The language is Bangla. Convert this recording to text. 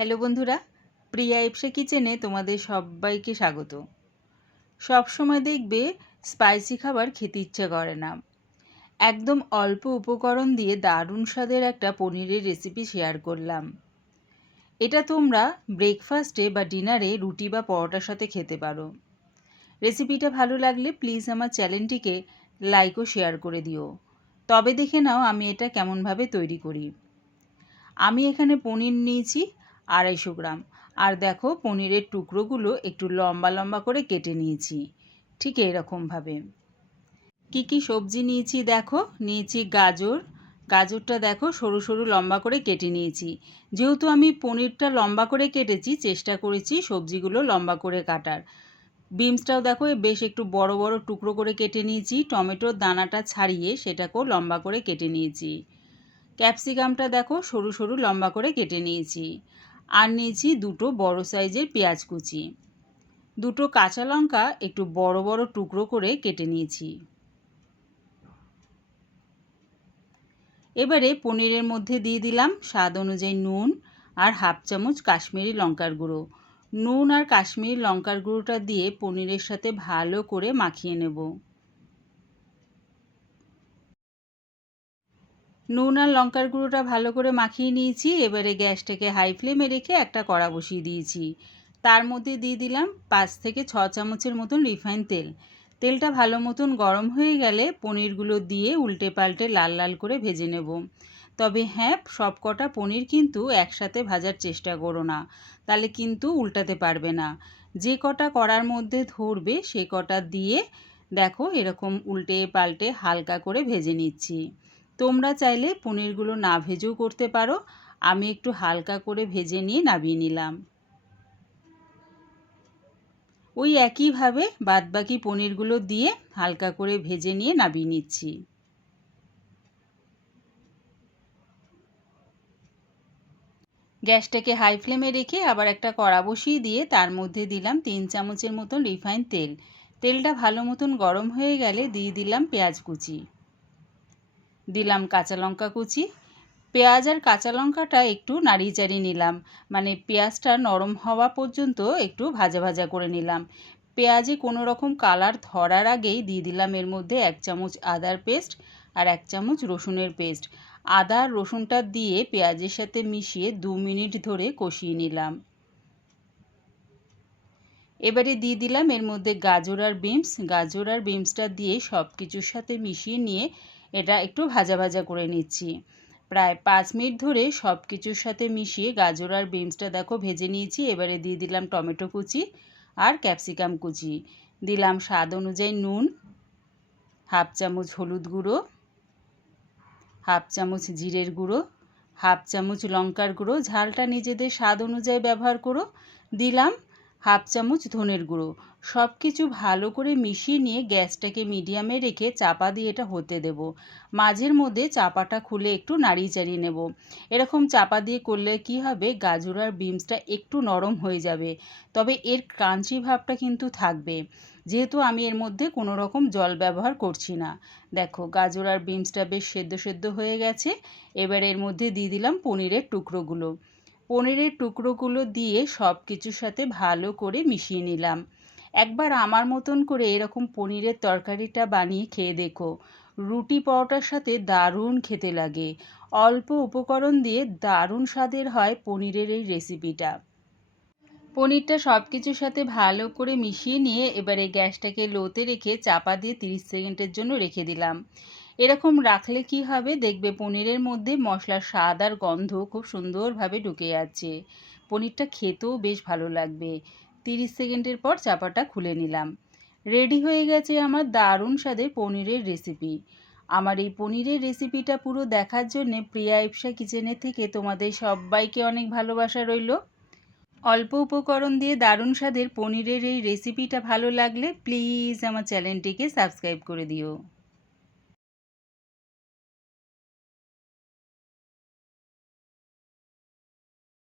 হ্যালো বন্ধুরা, প্রিয়া ইপসা কিচেনে তোমাদের সবাইকে স্বাগত। সব সময় দেখবে স্পাইসি খাবার খেতে ইচ্ছা করে না। একদম অল্প উপকরণ দিয়ে দারুণ স্বাদের একটা পনিরের রেসিপি শেয়ার করলাম। এটা তোমরা ব্রেকফাস্টে বা ডিনারে রুটি বা পরোটার সাথে খেতে পারো। রেসিপিটা ভালো লাগলে প্লিজ আমার চ্যানেলটিকে লাইক ও শেয়ার করে দিও। তবে দেখে নাও আমি এটা কেমনভাবে তৈরি করি। আমি এখানে পনির নিয়েছি 250 গ্রাম। আর দেখো পনিরের টুকরোগুলো একটু লম্বা লম্বা করে কেটে নিয়েছি, ঠিক এইরকমভাবে। কি কি সবজি নিয়েছি দেখো, নিয়েছি গাজর। গাজরটা দেখো সরু সরু লম্বা করে কেটে নিয়েছি। যেহেতু আমি পনিরটা লম্বা করে কেটেছি, চেষ্টা করেছি সবজিগুলো লম্বা করে কাটার। বিনসটাও দেখো বেশ একটু বড় বড় টুকরো করে কেটে নিয়েছি। টমেটোর দানাটা ছাড়িয়ে সেটাকেও লম্বা করে কেটে নিয়েছি। ক্যাপসিকামটা দেখো সরু সরু লম্বা করে কেটে নিয়েছি। আর নিয়েছি দুটো বড় সাইজের পেঁয়াজ কুচি। দুটো কাঁচা লঙ্কা একটু বড় বড় টুকরো করে কেটে নিয়েছি। এবারে পনিরের মধ্যে দিয়ে দিলাম স্বাদ অনুযায়ী নুন আর হাফ চামচ কাশ্মীরি লঙ্কার গুঁড়ো। নুন আর কাশ্মীরি লঙ্কার গুঁড়োটা দিয়ে পনিরের সাথে ভালো করে মাখিয়ে নেব। নুন আর লঙ্কার গুঁড়োটা ভালো করে মাখিয়ে নিয়েছি। এবারে গ্যাসটাকে হাই ফ্লেমে রেখে একটা কড়া বসিয়ে দিয়েছি। তার মধ্যে দিয়ে দিলাম 5 থেকে 6 চামচের মতন রিফাইন তেল। তেলটা ভালো মতন গরম হয়ে গেলে পনিরগুলো দিয়ে উল্টে পাল্টে লাল লাল করে ভেজে নেব। তবে হ্যাঁ, সব কটা পনির কিন্তু একসাথে ভাজার চেষ্টা করো না, তাহলে কিন্তু উল্টাতে পারবে না। যে কটা কড়ার মধ্যে ধরবে সে কটা দিয়ে দেখো এরকম উল্টে পাল্টে হালকা করে ভেজে নিচ্ছি। তোমরা চাইলে পনিরগুলো না ভেজেও করতে পারো। আমি একটু হালকা করে ভেজে নিয়ে নামিয়ে নিলাম। ওই একইভাবে বাদবাকি পনিরগুলো দিয়ে হালকা করে ভেজে নিয়ে নামিয়ে নিচ্ছি। গ্যাসটাকে হাই ফ্লেমে রেখে আবার একটা কড়া বসিয়ে দিয়ে তার মধ্যে দিলাম 3 চামচের মতন রিফাইন তেল। তেলটা ভালো মতন গরম হয়ে গেলে দিয়ে দিলাম পেঁয়াজ কুচি, দিলাম কাঁচা লঙ্কা কুচি। পেঁয়াজ আর কাঁচা লঙ্কাটা একটু নাড়িয়ে চাড়িয়ে নিলাম, মানে পেঁয়াজটা নরম হওয়া পর্যন্ত একটু ভাজা ভাজা করে নিলাম। পেঁয়াজে কোনো রকম কালার ধরার আগেই দিয়ে দিলাম এর মধ্যে 1 চামচ আদার পেস্ট আর 1 চামচ রসুনের পেস্ট। আদা আর রসুনটা দিয়ে পেঁয়াজের সাথে মিশিয়ে 2 মিনিট ধরে কষিয়ে নিলাম। এবারে দিয়ে দিলাম এর মধ্যে গাজর আর বিনস। গাজর আর বিনসটা দিয়ে সব কিছুর সাথে মিশিয়ে নিয়ে এটা একটু ভাজা ভাজা করে নিচ্ছি। প্রায় 5 মিনিট ধরে সব কিছুর সাথে মিশিয়ে গাজর আর বিনসটা দেখো ভেজে নিয়েছি। এবারে দিয়ে দিলাম টমেটো কুচি আর ক্যাপসিকাম কুচি। দিলাম স্বাদ অনুযায়ী নুন, হাফ চামচ হলুদ গুঁড়ো, হাফ চামচ জিরের গুঁড়ো, হাফ চামচ লঙ্কার গুঁড়ো, ঝালটা নিজেদের স্বাদ অনুযায়ী ব্যবহার করো। দিলাম হাফ চামচ ধনের গুঁড়ো। সব কিছু ভালো করে মিশিয়ে নিয়ে গ্যাসটাকে মিডিয়ামে রেখে চাপা দিয়ে এটা হতে দেব। মাঝের মধ্যে চাপাটা খুলে একটু নাড়িয়ে চাড়িয়ে নেব। এরকম চাপা দিয়ে করলে কি হবে, গাজর আর বিনসটা একটু নরম হয়ে যাবে, তবে এর ক্রাঞ্চি ভাবটা কিন্তু থাকবে, যেহেতু আমি এর মধ্যে কোনো রকম জল ব্যবহার করছি না। দেখো গাজর আর বিনসটা বেশ সেদ্ধ সেদ্ধ হয়ে গেছে। এবার এর মধ্যে দিয়ে দিলাম পনিরের টুকরোগুলো। পনিরের টুকরোগুলো দিয়ে সব কিছুর সাথে ভালো করে মিশিয়ে নিলাম। একবার আমার মতন করে এরকম পনিরের তরকারিটা বানিয়ে খেয়ে দেখো, রুটি পরোটার সাথে দারুণ খেতে লাগে। অল্প উপকরণ দিয়ে দারুণ স্বাদের হয় পনিরের এই রেসিপিটা। পনিরটা সব কিছুর সাথে ভালো করে মিশিয়ে নিয়ে এবারে গ্যাসটাকে লোতে রেখে চাপা দিয়ে 30 সেকেন্ডের জন্য রেখে দিলাম। এরকম রাখলে কি হবে, দেখবে পনিরের মধ্যে মশলার স্বাদ আর গন্ধ খুব সুন্দরভাবে ঢুকে যাচ্ছে। পনিরটা খেতেও বেশ ভালো লাগবে। 30 সেকেন্ডের পর চাপাটা খুলে নিলাম। রেডি হয়ে গেছে আমার দারুণ স্বাদের পনিরের রেসিপি। আমার এই পনিরের রেসিপিটা পুরো দেখার জন্যে প্রিয়া ইপসা কিচেনের থেকে তোমাদের সবাইকে অনেক ভালোবাসা রইল। অল্প উপকরণ দিয়ে দারুণ স্বাদের পনিরের এই রেসিপিটা ভালো লাগলে প্লিজ আমার চ্যানেলটিকে সাবস্ক্রাইব করে দিও।